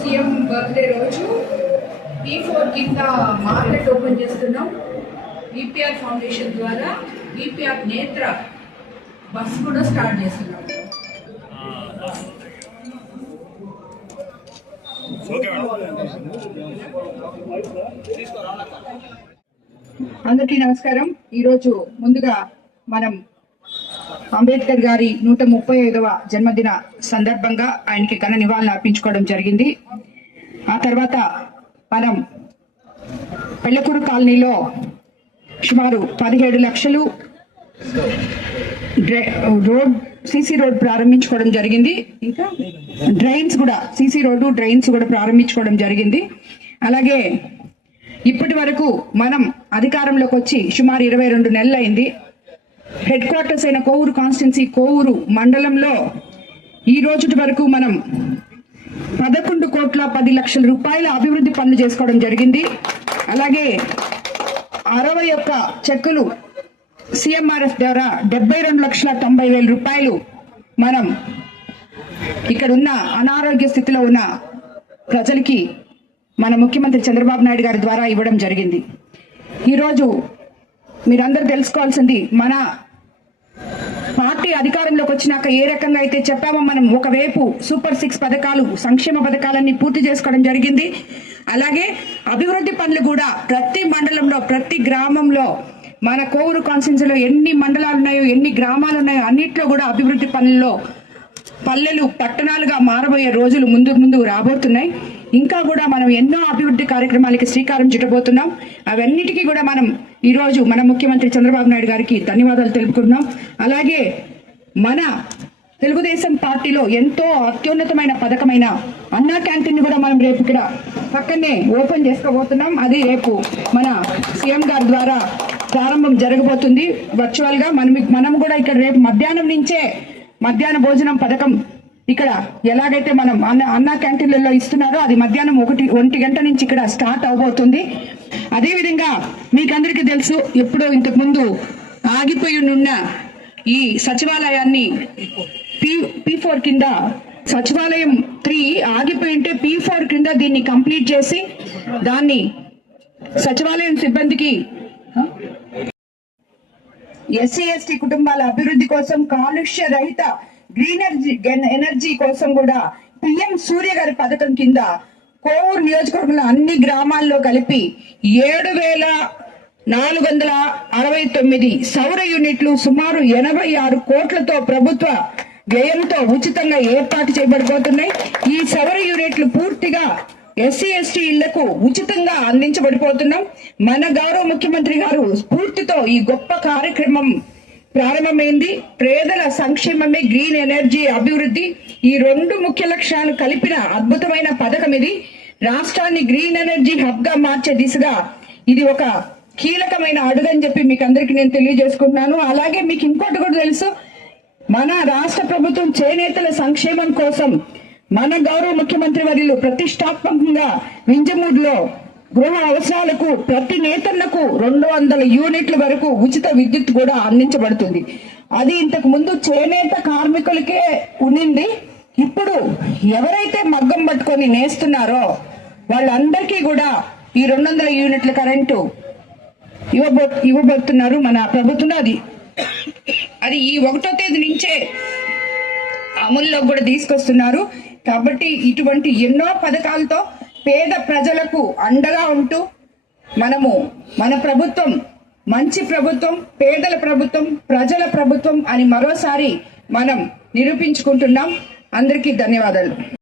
CM birthday రోజు P4 కింద market open చేస్తున్నాం. విపిఆర్ ఫౌండేషన్ ద్వారా విపిఆర్ నేత్ర బస్ కూడా స్టార్ట్ చేస్తున్నాం. అందరికీ నమస్కారం. ఈరోజు ముందుగా మనం అంబేద్కర్ గారి 135వ జన్మదిన సందర్భంగా ఆయనకి ఘన నివాళులు అర్పించుకోవడం జరిగింది. ఆ తర్వాత మనం పెళ్లకూరు కాలనీలో సుమారు 17 లక్షలు రోడ్ సీసీ రోడ్ ప్రారంభించుకోవడం జరిగింది. ఇంకా డ్రైన్స్ కూడా సీసీ రోడ్డు డ్రైన్స్ కూడా ప్రారంభించుకోవడం జరిగింది. అలాగే ఇప్పటి వరకు మనం అధికారంలోకి వచ్చి సుమారు 22 నెలలు అయింది. హెడ్ క్వార్టర్స్ అయిన కోవూరు కాన్స్టిట్యున్సీ కోవూరు మండలంలో ఈ రోజు వరకు మనం 11,10,00,000 రూపాయల అభివృద్ధి పనులు చేసుకోవడం జరిగింది. అలాగే 61 చెక్కులు సిఎంఆర్ఎఫ్ ద్వారా 72,90,000 రూపాయలు మనం ఇక్కడ ఉన్న అనారోగ్య స్థితిలో ఉన్న ప్రజలకి మన ముఖ్యమంత్రి చంద్రబాబు నాయుడు గారి ద్వారా ఇవ్వడం జరిగింది. ఈరోజు మీరందరూ తెలుసుకోవాల్సింది, మన పార్టీ అధికారంలోకి వచ్చినాక ఏ రకంగా అయితే చెప్పామో మనం ఒకవైపు సూపర్ 6 పథకాలు సంక్షేమ పథకాలన్నీ పూర్తి చేసుకోవడం జరిగింది. అలాగే అభివృద్ధి పనులు కూడా ప్రతి మండలంలో ప్రతి గ్రామంలో మన కోవూరు కాన్స్టిట్యున్సీలో ఎన్ని మండలాలు ఉన్నాయో ఎన్ని గ్రామాలు ఉన్నాయో అన్నిట్లో కూడా అభివృద్ధి పనుల్లో పల్లెలు పట్టణాలుగా మారబోయే రోజులు ముందు రాబోతున్నాయి. ఇంకా కూడా మనం ఎన్నో అభివృద్ధి కార్యక్రమాలకి శ్రీకారం చుట్టబోతున్నాం. అవన్నిటికీ కూడా మనం ఈరోజు మన ముఖ్యమంత్రి చంద్రబాబు నాయుడు గారికి ధన్యవాదాలు తెలుపుకుంటున్నాం. అలాగే మన తెలుగుదేశం పార్టీలో ఎంతో అత్యున్నతమైన పథకమైన అన్నా క్యాంటీన్ కూడా మనం రేపు ఇక్కడ పక్కనే ఓపెన్ చేసుకోబోతున్నాం. అది రేపు మన సీఎం గారి ద్వారా ప్రారంభం జరగబోతుంది వర్చువల్ గా. మనం కూడా ఇక్కడ రేపు మధ్యాహ్నం నుంచే మధ్యాహ్న భోజనం పథకం ఇక్కడ ఎలాగైతే మనం అన్నా క్యాంటీన్లలో ఇస్తున్నారో అది మధ్యాహ్నం 1 గంట నుంచి ఇక్కడ స్టార్ట్ అవబోతుంది. అదేవిధంగా మీకందరికీ తెలుసు, ఎప్పుడో ఇంతకు ముందు ఆగిపోయి ఉన్న ఈ సచివాలయాన్ని P4 కింద సచివాలయం 3 ఆగిపోయి ఉంటే P4 కింద దీన్ని కంప్లీట్ చేసి దాన్ని సచివాలయం సిబ్బందికి SC/ST కుటుంబాల అభివృద్ధి కోసం కాలుష్య రహిత గ్రీన్ ఎనర్జీ కోసం కూడా PM సూర్య గారి పథకం కింద కోవూరు నియోజకవర్గంలో అన్ని గ్రామాల్లో కలిపి 7,469 సౌర యూనిట్లు సుమారు 86 కోట్లతో ప్రభుత్వ వ్యయంతో ఉచితంగా ఏర్పాటు చేయబడిపోతున్నాయి. ఈ సౌర యూనిట్లు పూర్తిగా SC/ST ఇళ్లకు ఉచితంగా అందించబడిపోతున్నాం. మన గౌరవ ముఖ్యమంత్రి గారు స్ఫూర్తితో ఈ గొప్ప కార్యక్రమం ప్రారంభమైంది. పేదల సంక్షేమమే గ్రీన్ ఎనర్జీ అభివృద్ధి, ఈ 2 ముఖ్య లక్ష్యాలు కలిపిన అద్భుతమైన పథకం ఇది. రాష్ట్రాన్ని గ్రీన్ ఎనర్జీ హబ్ గా మార్చే దిశగా ఇది ఒక కీలకమైన అడుగని చెప్పి మీకు అందరికీ నేను తెలియజేసుకుంటున్నాను. అలాగే మీకు ఇంకోటి కూడా తెలుసు, మన రాష్ట్ర ప్రభుత్వం చేనేతల సంక్షేమం కోసం మన గౌరవ ముఖ్యమంత్రి వర్యులు ప్రతిష్టాత్మకంగా వింజమూరులో గృహ అవసరాలకు ప్రతి నేతలకు 200 యూనిట్ల వరకు ఉచిత విద్యుత్ కూడా అందించబడుతుంది. అది ఇంతకు ముందు చేనేత కార్మికులకే ఉండింది. ఇప్పుడు ఎవరైతే మగ్గం పట్టుకొని నేస్తున్నారో వాళ్ళందరికీ కూడా ఈ 200 యూనిట్ల కరెంటు ఇవ్వబోతున్నారు మన ప్రభుత్వం. అది ఈ 1వ తేదీ నుంచే అమల్లో కూడా తీసుకొస్తున్నారు. కాబట్టి ఇటువంటి ఎన్నో పథకాలతో పేద ప్రజలకు అండగా ఉంటూ మన ప్రభుత్వం మంచి ప్రభుత్వం, పేదల ప్రభుత్వం, ప్రజల ప్రభుత్వం అని మరోసారి మనం నిరూపించుకుంటున్నాం. అందరికీ ధన్యవాదాలు.